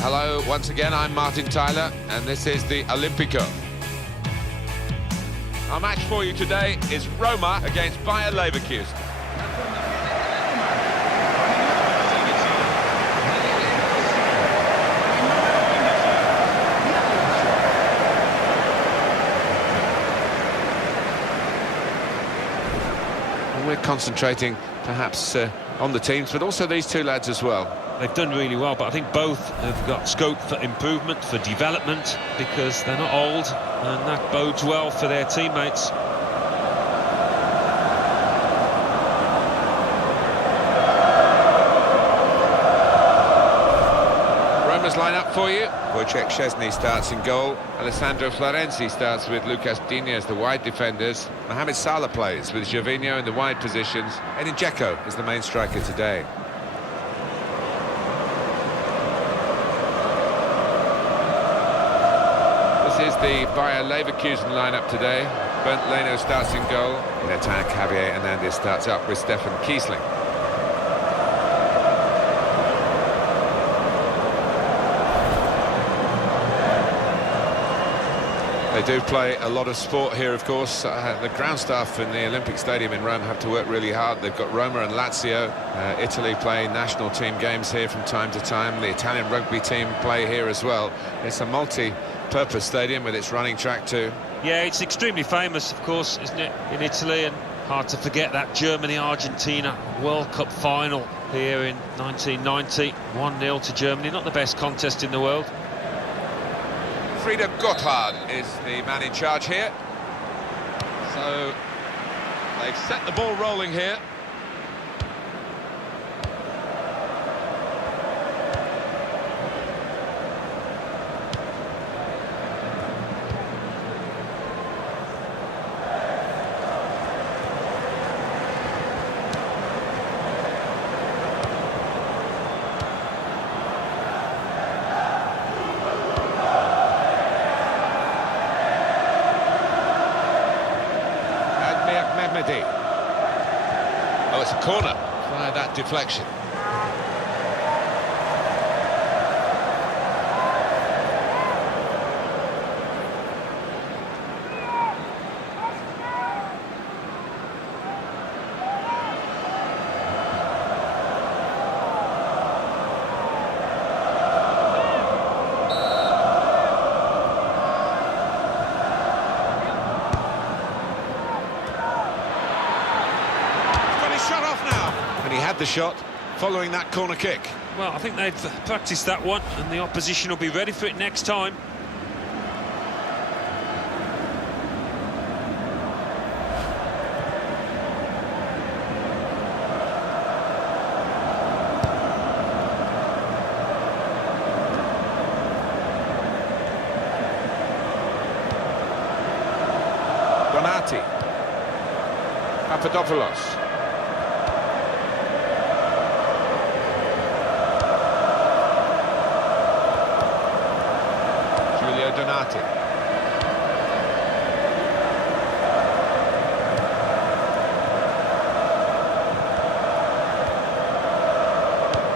Hello, once again, I'm Martin Tyler, and this is the Olimpico. Our match for you today is Roma against Bayer Leverkusen. We're concentrating perhaps on the teams, but also these two lads as well. They've done really well, but I think both have got scope for improvement, for development, because they're not old, and that bodes well for their teammates. Roma's line-up for you. Wojciech Szczesny starts in goal. Alessandro Florenzi starts with Lucas Digne as the wide defenders. Mohamed Salah plays with Gervinho in the wide positions. Edin Dzeko is the main striker today. This is the Bayer Leverkusen lineup today. Bernd Leno starts in goal. In attack, Javier Hernandez starts up with Stefan Kiesling. They do play a lot of sport here, of course. The ground staff in the Olympic Stadium in Rome have to work really hard. They've got Roma and Lazio. Italy play national team games here from time to time. The Italian rugby team play here as well. It's a multi-purpose stadium with its running track too. Yeah, it's extremely famous, of course, isn't it, in Italy, and hard to forget that Germany-Argentina World Cup final here in 1990. 1-0 to Germany, not the best contest in the world. Frieder Gotthard is the man in charge here. So they've set the ball rolling here. Oh, it's a corner via that deflection. Shot off now, and he had the shot following that corner kick. Well, I think they've practiced that one, and the opposition will be ready for it next time. Donati, Papadopoulos. Donati.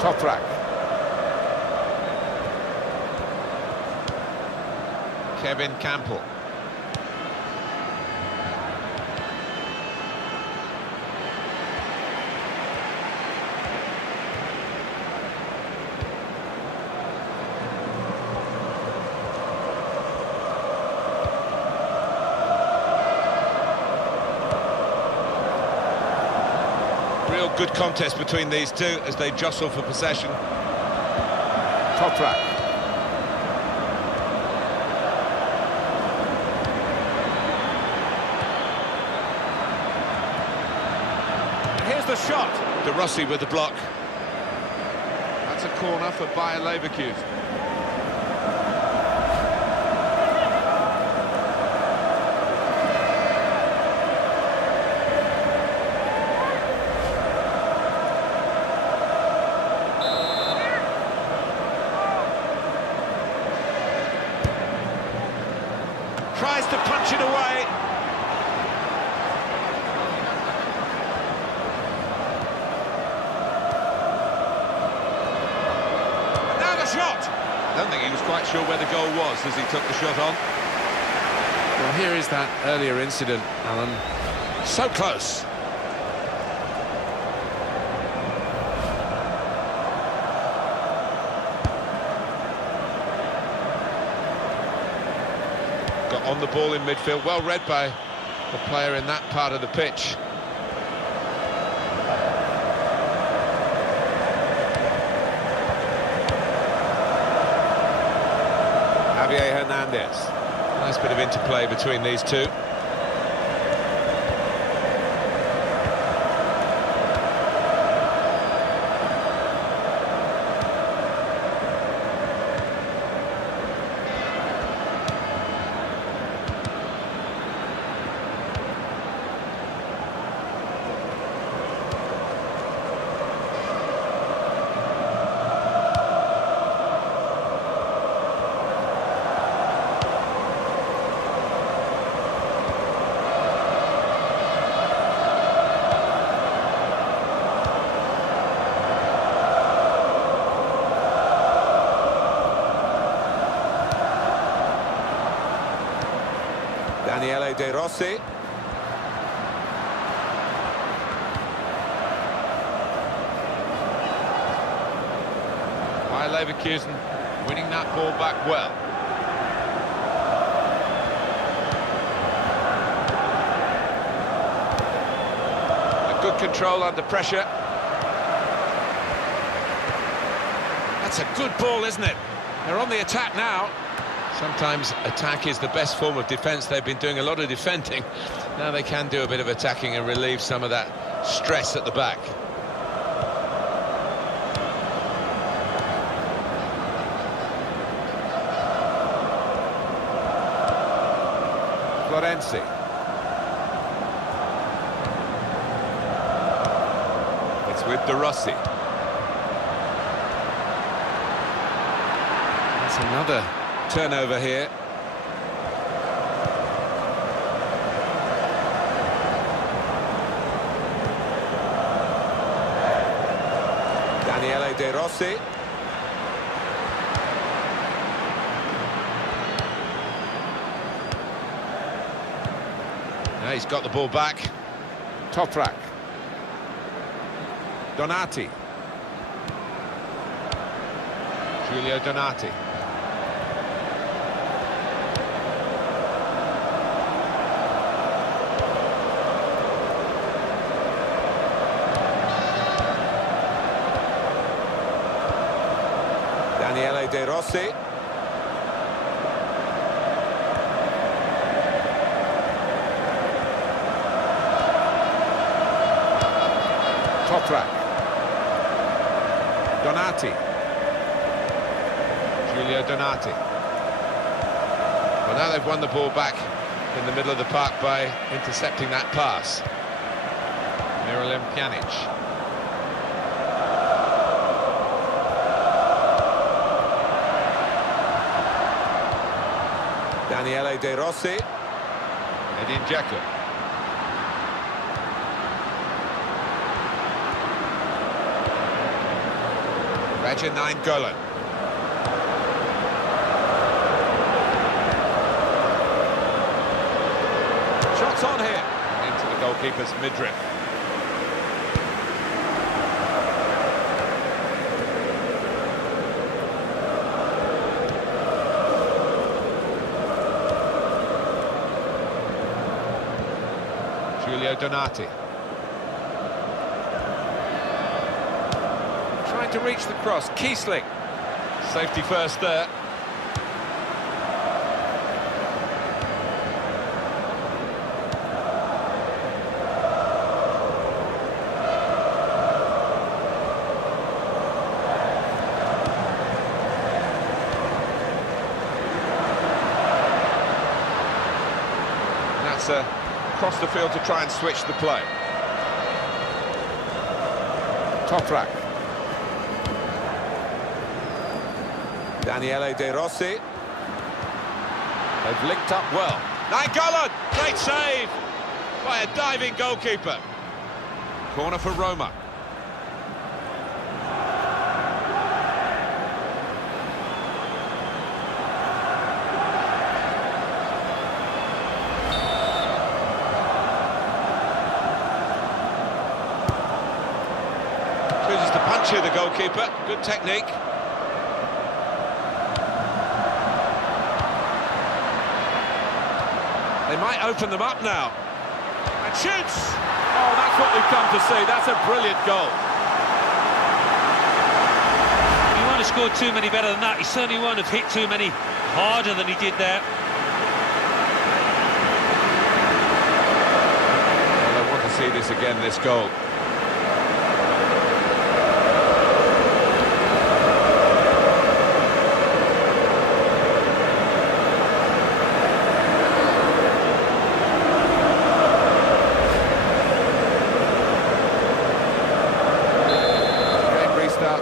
Toprak. Kevin Campbell. Real good contest between these two as they jostle for possession. Toprak. Here's the shot. De Rossi with the block. That's a corner for Bayer Leverkusen. Tries to punch it away. And now the shot. I don't think he was quite sure where the goal was as he took the shot on. Well, here is that earlier incident, Alan. So close. Got on the ball in midfield, well read by the player in that part of the pitch. Javier Hernandez. Nice bit of interplay between these two. De Rossi. By Leverkusen, winning that ball back well. A good control under pressure. That's a good ball, isn't it? They're on the attack now. Sometimes attack is the best form of defence. They've been doing a lot of defending. Now they can do a bit of attacking and relieve some of that stress at the back. Florenzi. It's with De Rossi. That's another turnover here. Daniele De Rossi. Now he's got the ball back. Toprak. Donati. Giulio Donati. Daniele De Rossi. Toprak. Donati. Giulio Donati. Well, now they've won the ball back in the middle of the park by intercepting that pass. Miralem Pjanic. Daniele De Rossi. Edin Dzeko. Raja Nainggolan. Shots on here. Into the goalkeeper's midriff. Giulio Donati. Trying to reach the cross. Kiesling. Safety first there. That's across the field to try and switch the play. Toprak. Daniele De Rossi. They've linked up well. Nainggolan! Great save by a diving goalkeeper. Corner for Roma. Punchy, the goalkeeper. Good technique. They might open them up now. And shoots! Oh, that's what we've come to see. That's a brilliant goal. He won't have scored too many better than that. He certainly won't have hit too many harder than he did there. Well, I want to see this again, this goal.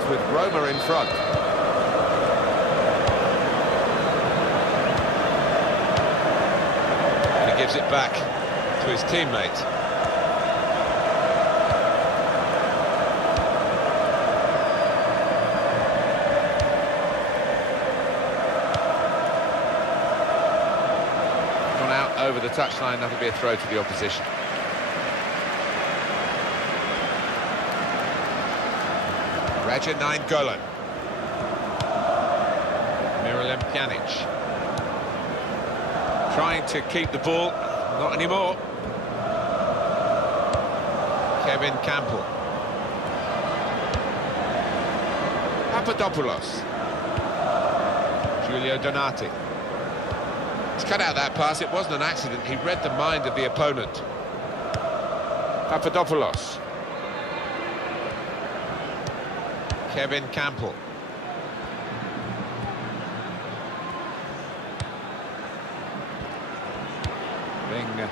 With Roma in front. And he gives it back to his teammate. Gone out over the touchline, that'll be a throw to the opposition. Raja Nainggolan. Miralem Pjanic. Trying to keep the ball, not anymore. Kevin Campbell. Papadopoulos. Giulio Donati. He's cut out that pass, it wasn't an accident, he read the mind of the opponent. Papadopoulos. Kevin Campbell. Being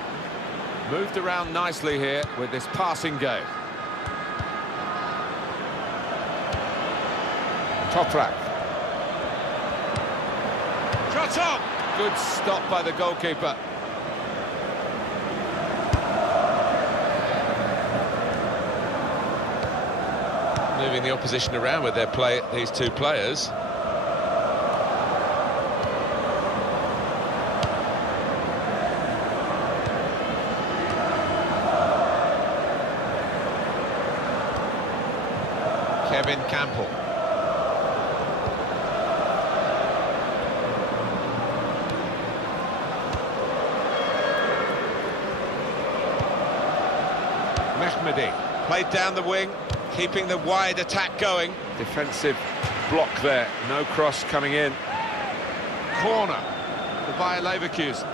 moved around nicely here with this passing game. Toprak. Shot up! Good stop by the goalkeeper. Moving the opposition around with their play, these two players. Kevin Campbell. Mehmedi played down the wing, keeping the wide attack going. Defensive block there, no cross coming in. Corner for Bayer Leverkusen.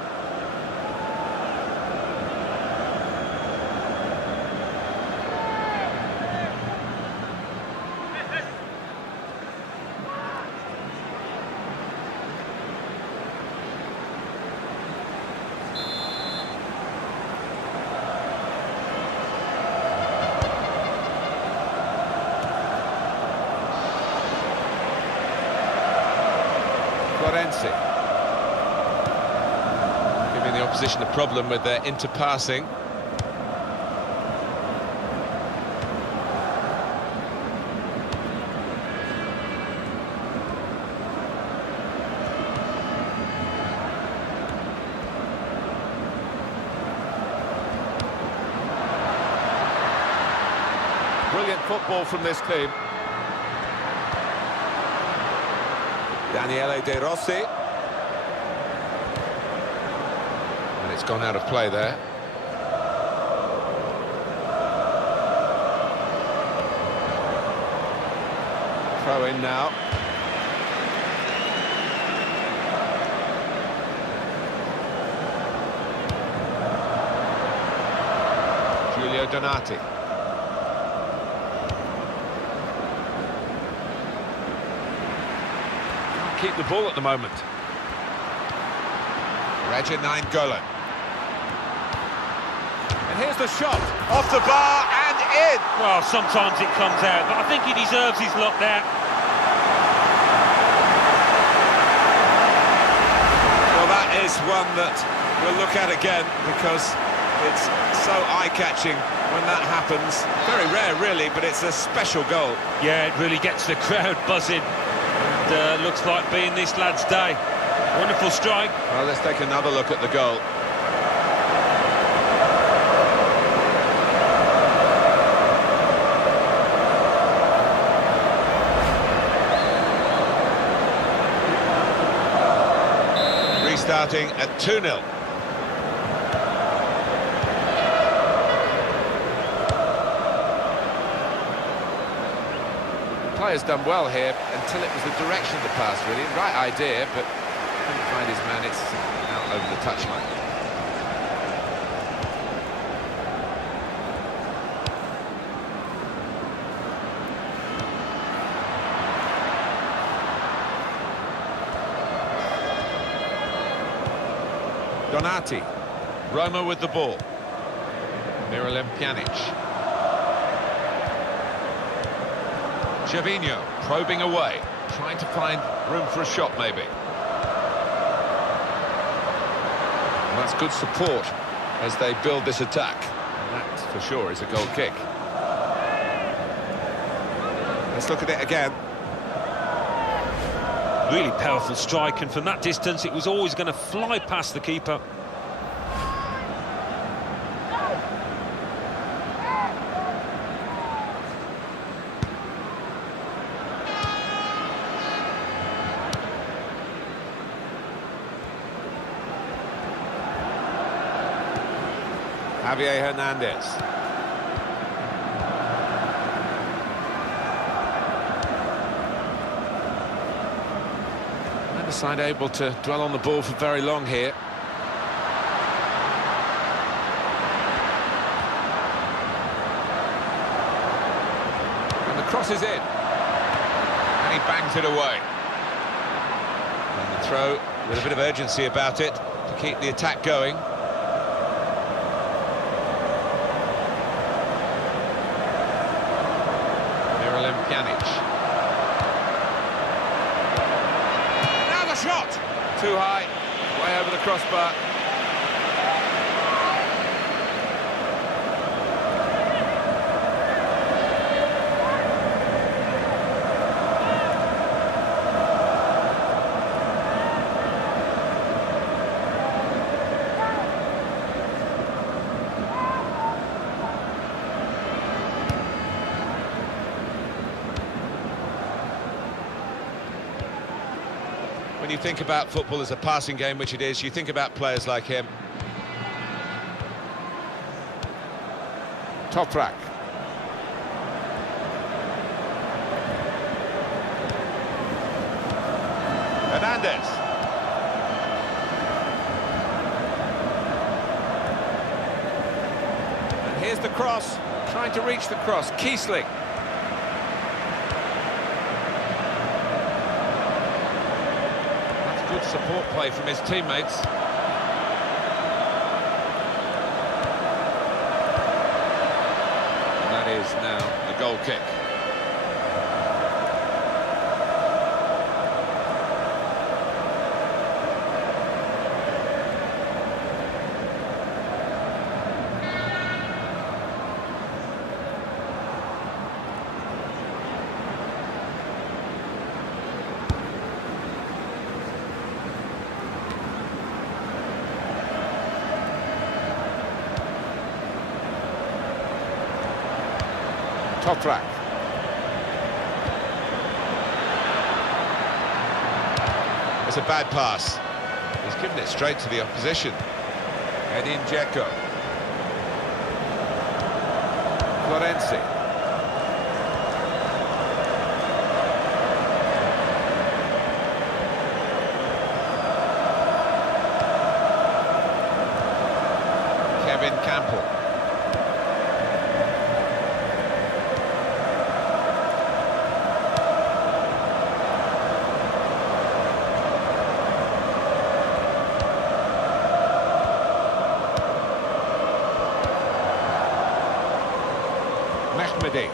Giving the opposition a problem with their interpassing. Brilliant football from this team. Daniele De Rossi. And it's gone out of play there. Throw in now. Giulio Donati. Keep the ball at the moment. Raja Nainggolan. And here's the shot. Off the bar and in. Well, sometimes it comes out, but I think he deserves his luck there. Well, that is one that we'll look at again because it's so eye-catching when that happens. Very rare, really, but it's a special goal. Yeah, it really gets the crowd buzzing. And looks like being this lad's day. Wonderful strike. Well, let's take another look at the goal. starting at 2-0. Player's done well here until it was the direction of the pass, really. Right idea, but couldn't find his man. It's out over the touchline. Donati. Roma with the ball. Miralem Pjanic. Gervinho probing away, trying to find room for a shot maybe. And that's good support as they build this attack. And that, for sure, is a goal kick. Let's look at it again. Really powerful strike, and from that distance it was always going to fly past the keeper. Javier Hernandez. Neither side able to dwell on the ball for very long here. And the cross is in. And he bangs it away. And the throw with a bit of urgency about it to keep the attack going. Pjanic. Now the shot! Too high, way over the crossbar. When you think about football as a passing game, which it is, you think about players like him. Toprak. Hernandez. And here's the cross, trying to reach the cross. Kiesling. Good support play from his teammates. And that is now a goal kick. Toprak. It's a bad pass. He's given it straight to the opposition. Edin Dzeko. Florenzi. Kevin Campbell. Mehmedi.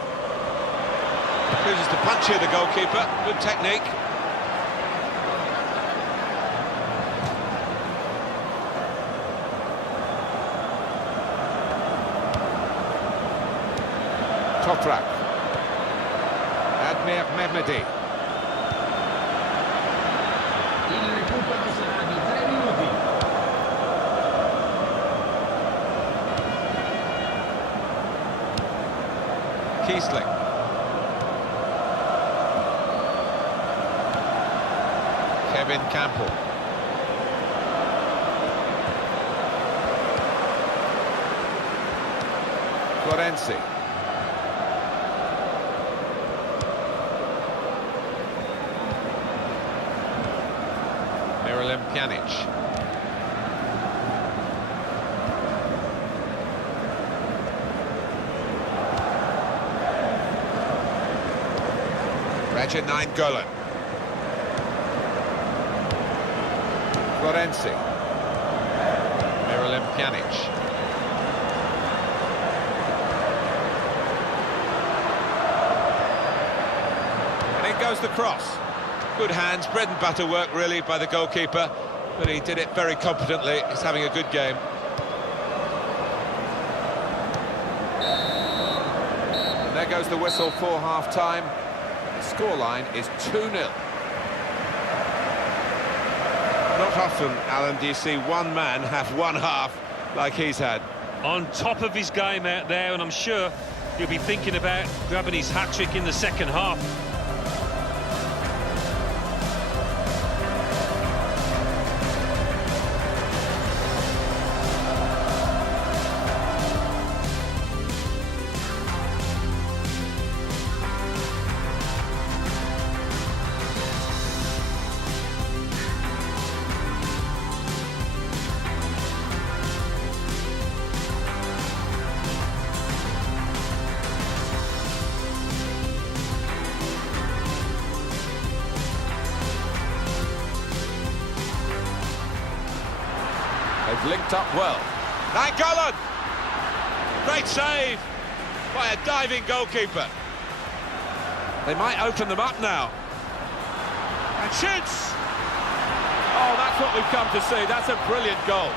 Chooses to punch here, the goalkeeper. Good technique. Toprak. Admir Mehmedi. Il recupero sarà di 3 minuti. Kiesling. Kevin Campbell. Florenzi. Miralem Pjanic. Raja Nainggolan. Florenzi. Miralem Pjanic. And in goes the cross. Good hands, bread and butter work really by the goalkeeper, but he did it very competently. He's having a good game. And there goes the whistle for half-time. The scoreline is 2-0. Not often, Alan, do you see one man have one half like he's had. On top of his game out there, and I'm sure he'll be thinking about grabbing his hat-trick in the second half. They've linked up well. Nainggolan! Great save by a diving goalkeeper. They might open them up now. And shoots! Oh, that's what we've come to see. That's a brilliant goal.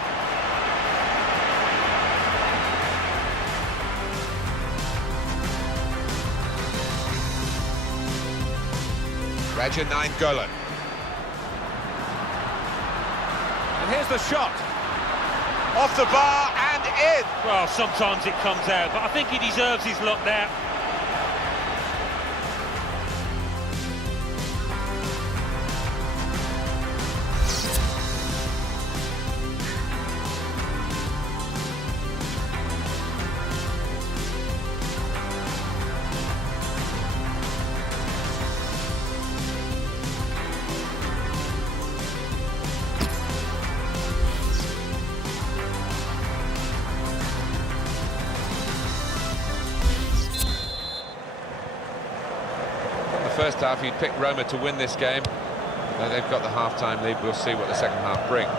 Raja Nainggolan. And here's the shot. Off the bar and in. Well, sometimes it comes out, but I think he deserves his luck there. First half, you'd pick Roma to win this game. Now they've got the half-time lead. We'll see what the second half brings.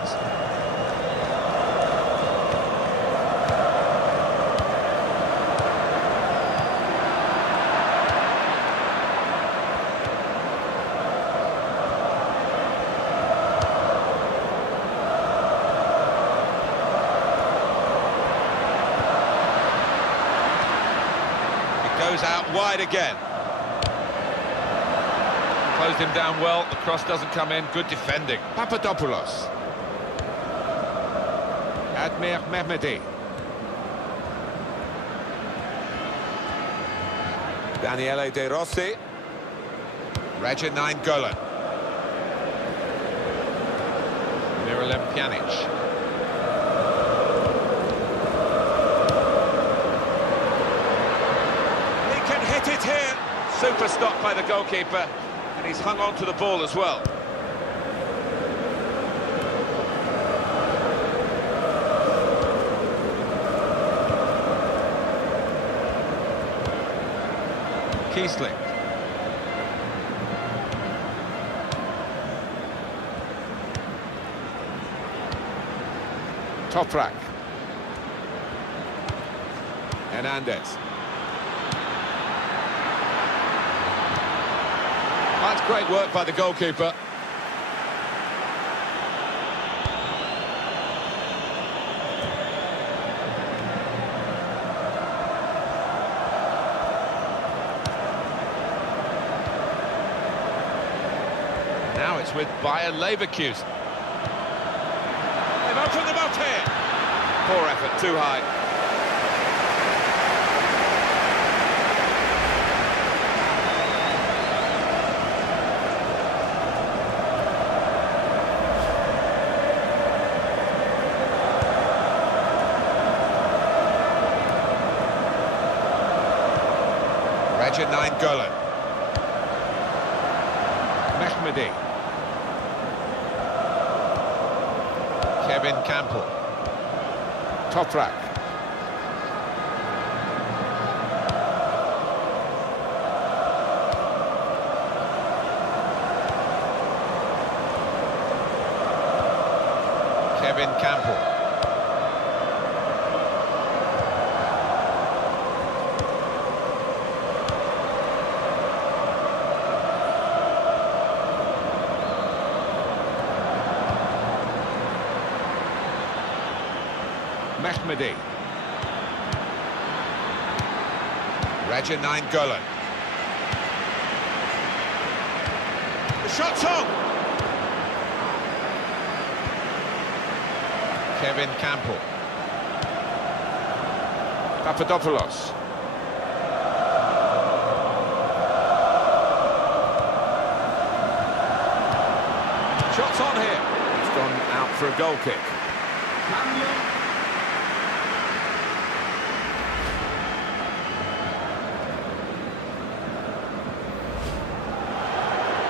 It goes out wide again. Closed him down well, the cross doesn't come in, good defending. Papadopoulos. Admir Mehmedi. Daniele De Rossi. Raja Nainggolan. Miralem Pjanic. He can hit it here. Super stop by the goalkeeper. And he's hung on to the ball as well. Kiesling. Toprak. Hernandez. That's great work by the goalkeeper. Now it's with Bayern Leverkusen. They've opened them up here. Poor effort, too high. Nainggolan. Mehmedi. Kevin Campbell. Toprak. Kevin Campbell. Mehmedi. Raja Nainggolan. The shot's on! Kevin Campbell. Papadopoulos. Shots on here. It's gone out for a goal kick. Cambio.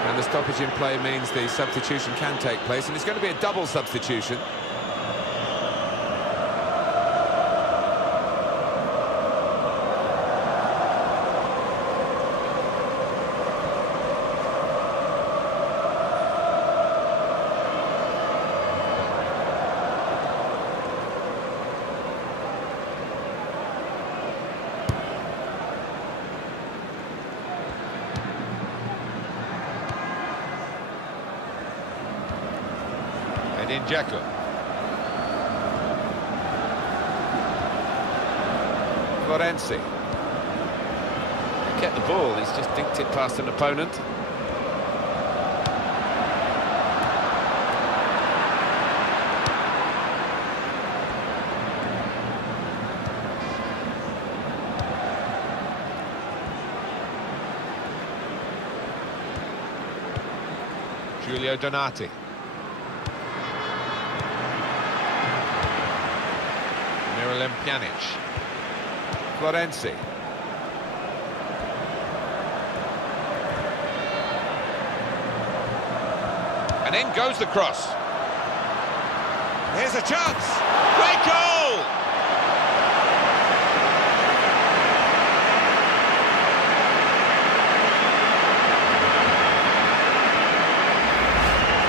And the stoppage in play means the substitution can take place, and it's going to be a double substitution. In Dzeko. Florenzi. He kept the ball, he's just dinked it past an opponent. Giulio Donati. Pjanic. Florenzi. And in goes the cross. Here's a chance. Great goal!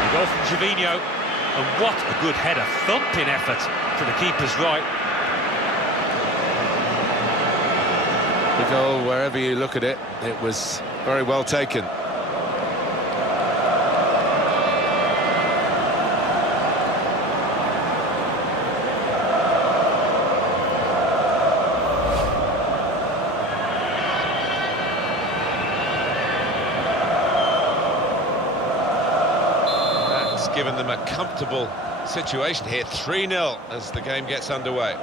The goal from Gervinho, and what a good header, thumping effort to the keeper's right. The goal, wherever you look at it, it was very well taken. That's given them a comfortable situation here, 3-0 as the game gets underway.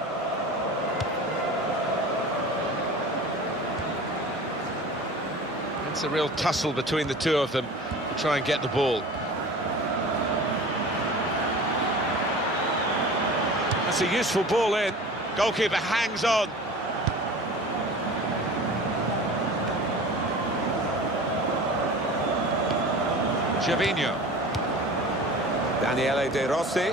It's a real tussle between the two of them to try and get the ball. That's a useful ball in. Goalkeeper hangs on. Gervinho. Daniele De Rossi.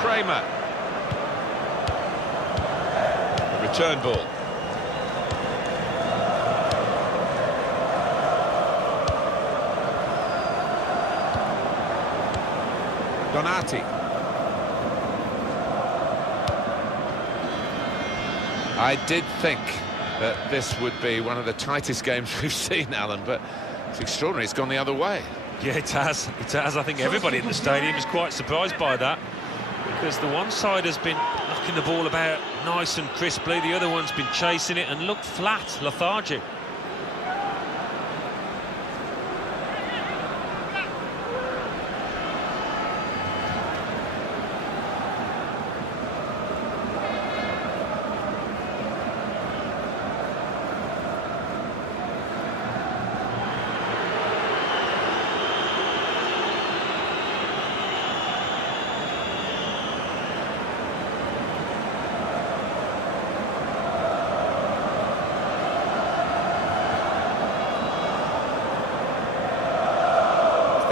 Kramer. Return ball. Donati. I did think that this would be one of the tightest games we've seen, Alan, but it's extraordinary. It's gone the other way. Yeah, it has. It has. I think everybody in the stadium is quite surprised by that, because the one side has been knocking the ball about nice and crisply, the other one's been chasing it and looked flat, lethargic.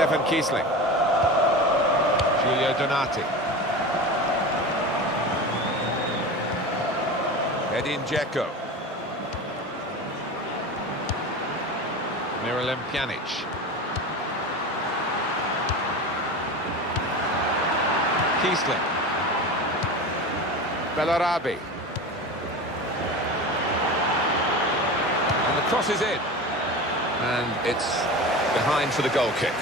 Stefan Kiesling. Giulio Donati. Edin Dzeko. Miralem Pjanic. Kiesling. Bellarabi. And the cross is in. And it's behind for the goal kick.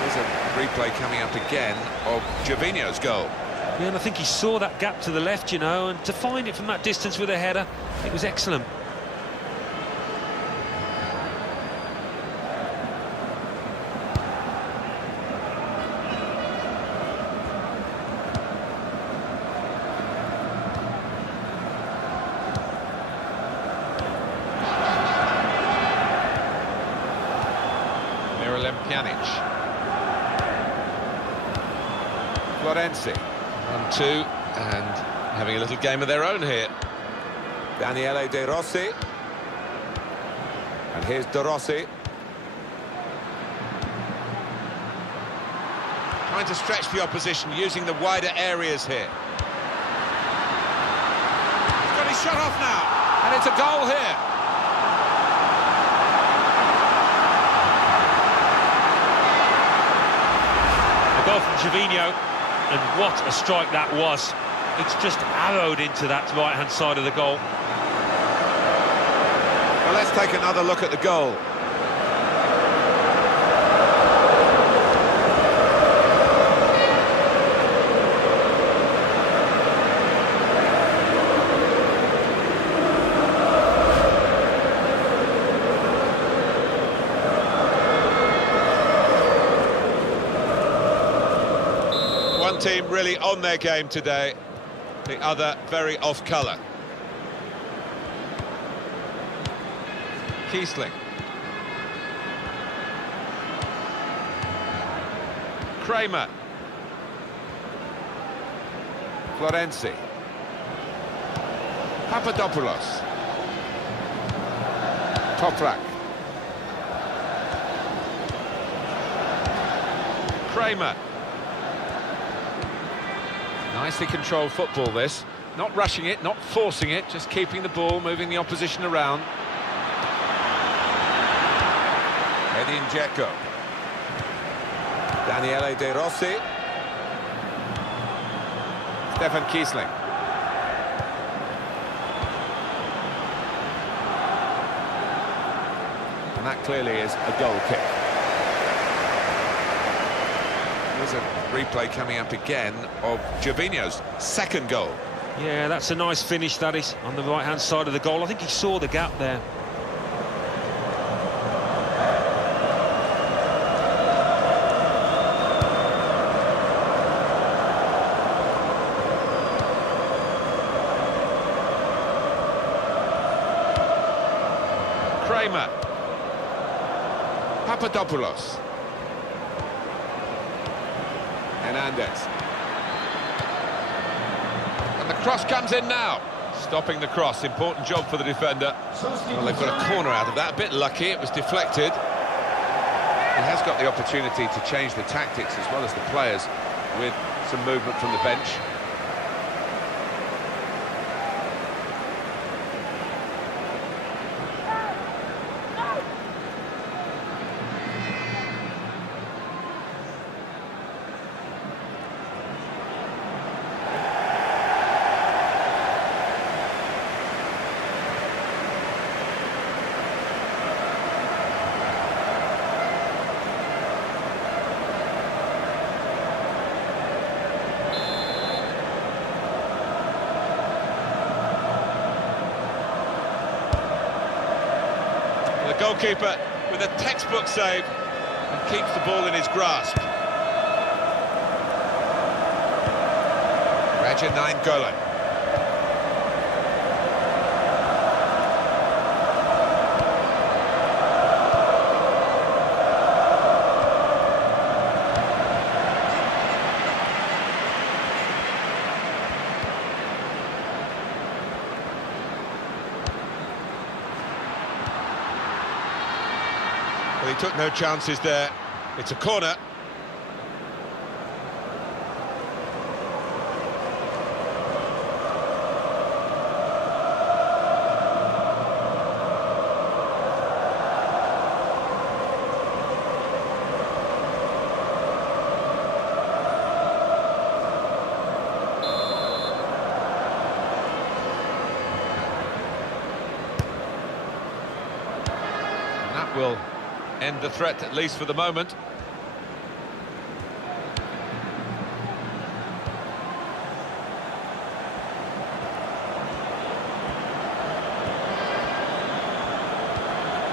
There's a replay coming up again of Gervinho's goal. Yeah, and I think he saw that gap to the left, you know, and to find it from that distance with a header, it was excellent. Miralem Pjanic. Florenzi. 1-2, and having a little game of their own here. Daniele De Rossi. And here's De Rossi. Trying to stretch the opposition, using the wider areas here. He's got his shot off now, and it's a goal here. A goal from Gervinho. And what a strike that was. It's just arrowed into that right-hand side of the goal. Well, let's take another look at the goal. One team really on their game today, the other very off colour. Kiesling. Kramer. Florenzi. Papadopoulos. Toprak. Kramer. Nicely controlled football, this. Not rushing it, not forcing it, just keeping the ball, moving the opposition around. Edin Dzeko. Daniele De Rossi. Stefan Kiesling. And that clearly is a goal kick. There's a replay coming up again of Gervinho's second goal. Yeah, that's a nice finish, that is, on the right-hand side of the goal. I think he saw the gap there. Kramer. Papadopoulos. Hernandez. And the cross comes in now. Stopping the cross, important job for the defender. Well, they've got a corner out of that, a bit lucky, it was deflected. He has got the opportunity to change the tactics as well as the players with some movement from the bench. Goalkeeper with a textbook save and keeps the ball in his grasp. Raja Nainggolan. Well, he took no chances there. It's a corner. Will end the threat, at least for the moment.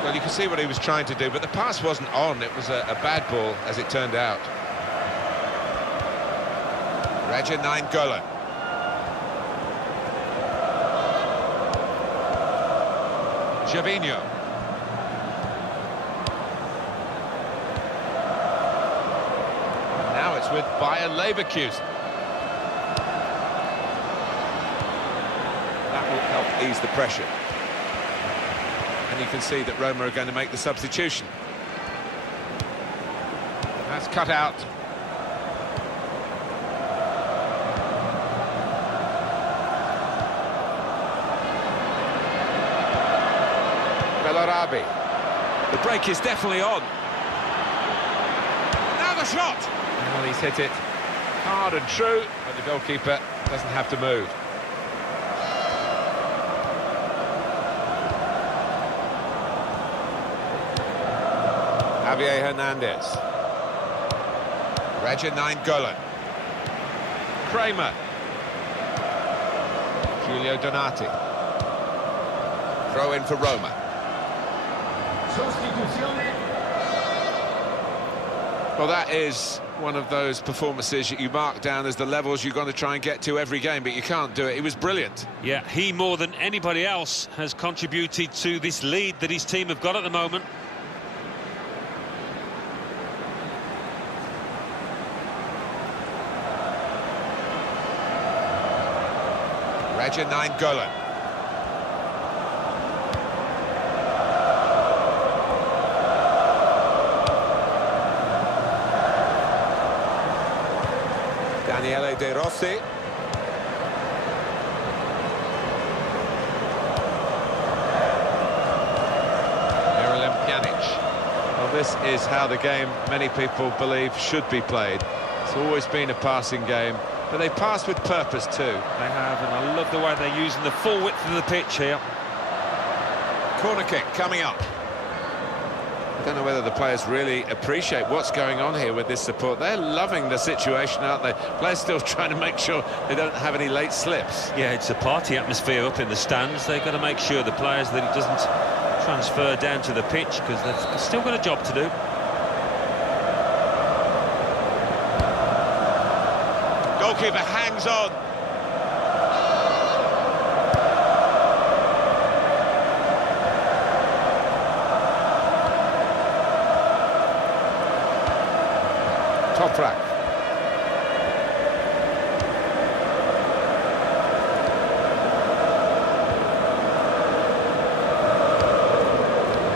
Well, you can see what he was trying to do, but the pass wasn't on. It was a bad ball, as it turned out. Raja Nainggolan. Gervinho. With Bayern Leverkusen. That will help ease the pressure. And you can see that Roma are going to make the substitution. That's cut out. Bellarabi. The break is definitely on. Now the shot! Well, he's hit it hard and true, but the goalkeeper doesn't have to move. Javier Hernandez. Raja Nainggolan. Kramer. Giulio Donati. Throw in for Roma. Sostituzione. Well, that is one of those performances you mark down as the levels you're going to try and get to every game, but you can't do it. He was brilliant. Yeah, he more than anybody else has contributed to this lead that his team have got at the moment. Raja Nainggolan. Daniele De Rossi. Miralem Pjanic. Well, this is how the game, many people believe, should be played. It's always been a passing game, but they pass with purpose too. They have, and I love the way they're using the full width of the pitch here. Corner kick coming up. I don't know whether the players really appreciate what's going on here with this support. They're loving the situation, aren't they? Players still trying to make sure they don't have any late slips. Yeah, it's a party atmosphere up in the stands. They've got to make sure the players that it doesn't transfer down to the pitch, because they've still got a job to do. Goalkeeper hangs on. Toprak.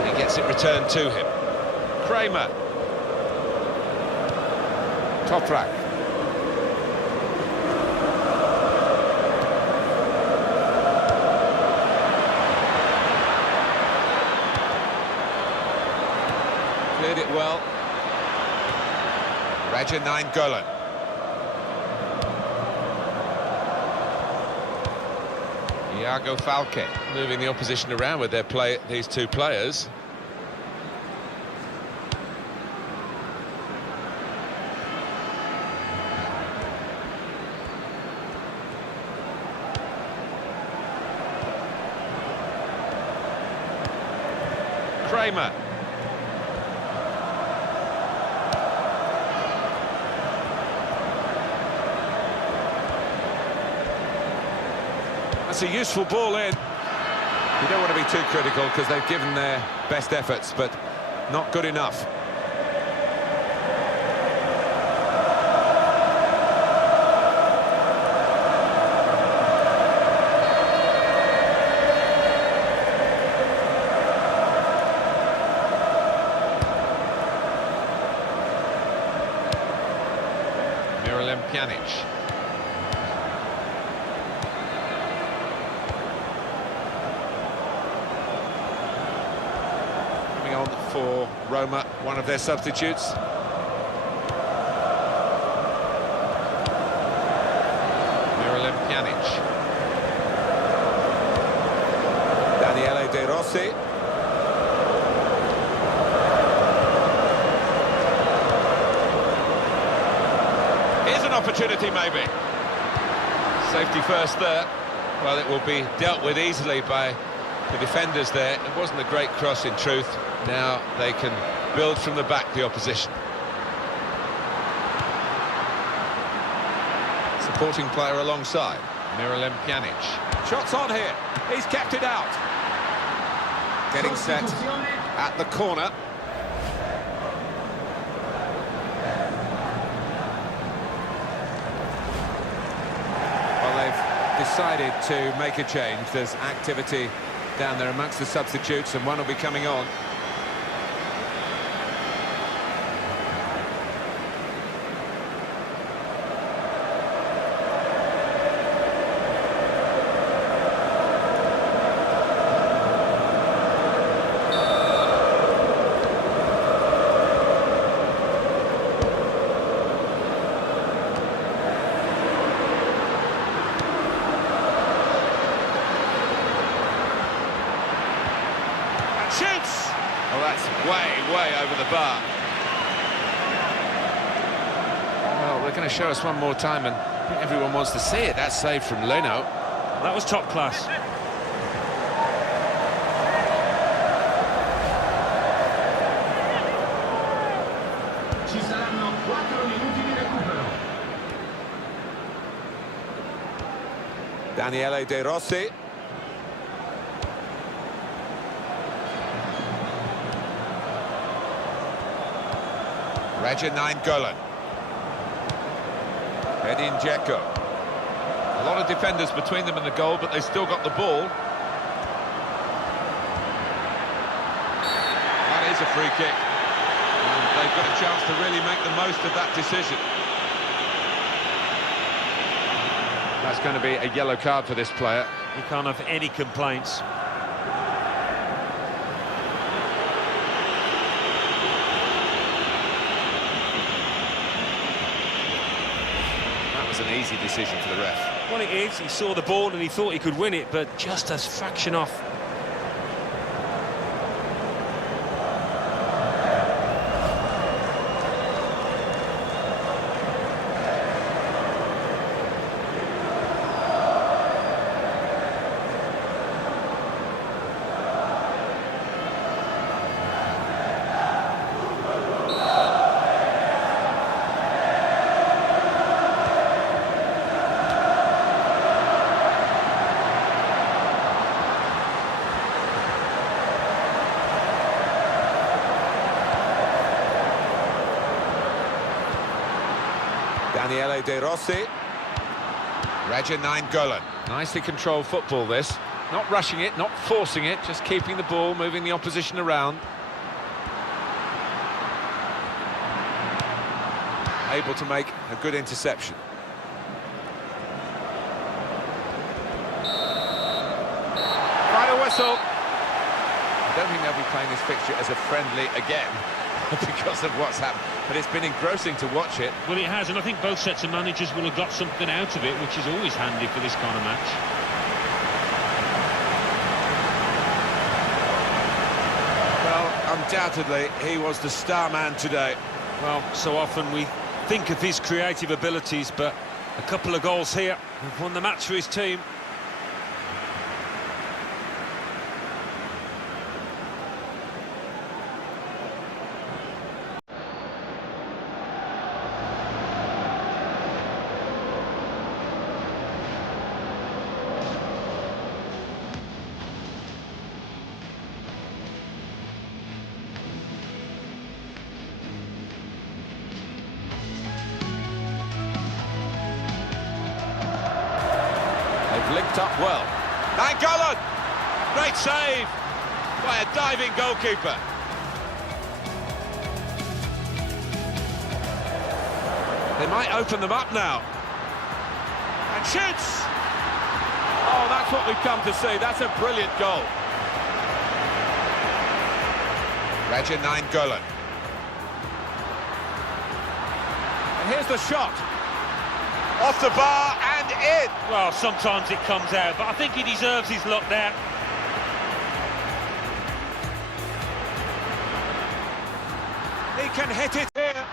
He gets it returned to him. Kramer. Toprak. Cleared it well. Raja Nainggolan. Iago Falque moving the opposition around with their play. These two players. Kramer. That's a useful ball in. You don't want to be too critical because they've given their best efforts, but not good enough. Pjanic. Coming on for Roma, one of their substitutes. Pjanic. Daniele De Rossi. Here's an opportunity, maybe. Safety first there. Well, it will be dealt with easily by the defenders there. It wasn't a great cross in truth. Now they can build from the back, the opposition. Supporting player alongside, Miralem Pjanic. Shots on here. He's kept it out. Getting set at the corner. Well, they've decided to make a change. There's activity down there amongst the substitutes, and one will be coming on. Shoots! Oh, that's way over the bar. Well, they're going to show us one more time, and I think everyone wants to see it. That save from Leno. That was top class. Ci saranno 4 minuti di recupero. Daniele De Rossi. Raja Nainggolan. Edin Dzeko. A lot of defenders between them and the goal, but they still got the ball. That is a free kick. And they've got a chance to really make the most of that decision. That's going to be a yellow card for this player. You can't have any complaints. An easy decision for the ref. Well, it is. He saw the ball and he thought he could win it, but just a fraction off. Daniele De Rossi. Raja Nainggolan. Nicely controlled football, this. Not rushing it, not forcing it, just keeping the ball, moving the opposition around. Able to make a good interception. Final whistle. I don't think they'll be playing this fixture as a friendly again because of what's happened, but it's been engrossing to watch it. Well, it has, and I think both sets of managers will have got something out of it, which is always handy for this kind of match. Well, undoubtedly, he was the star man today. Well, so often we think of his creative abilities, but a couple of goals here have won the match for his team. Linked up well. Nainggolan! Great save by a diving goalkeeper. They might open them up now. And shoots! Oh, that's what we've come to see. That's a brilliant goal. Raja Nainggolan. And here's the shot. Off the bar and in. Well, sometimes it comes out, but I think he deserves his luck there. He can hit it here.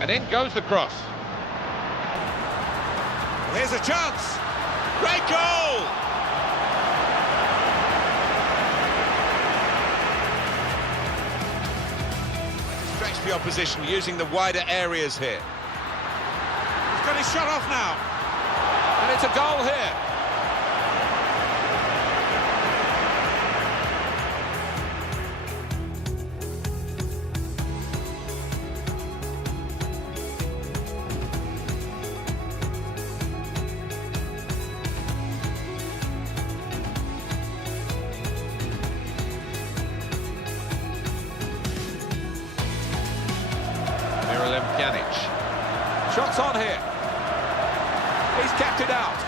And in goes the cross. Here's a chance. Great goal! Stretch the opposition using the wider areas here. He's got his shot off now. And it's a goal here. Pjanic. Shots on here. He's kept it out.